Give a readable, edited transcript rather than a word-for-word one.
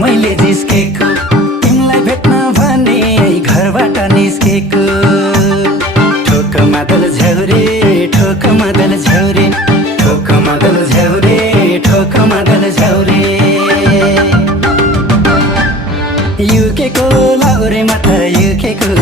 मैले जिस्केको तिमीलाई भेट्न भने घरबाट निस्केको ठोक मादल झ्याउरे ठोक मादल झ्याउरे ठोक मादल झ्याउरे ठोक मादल झ्याउरे युकेको लाउरे माथा युकेको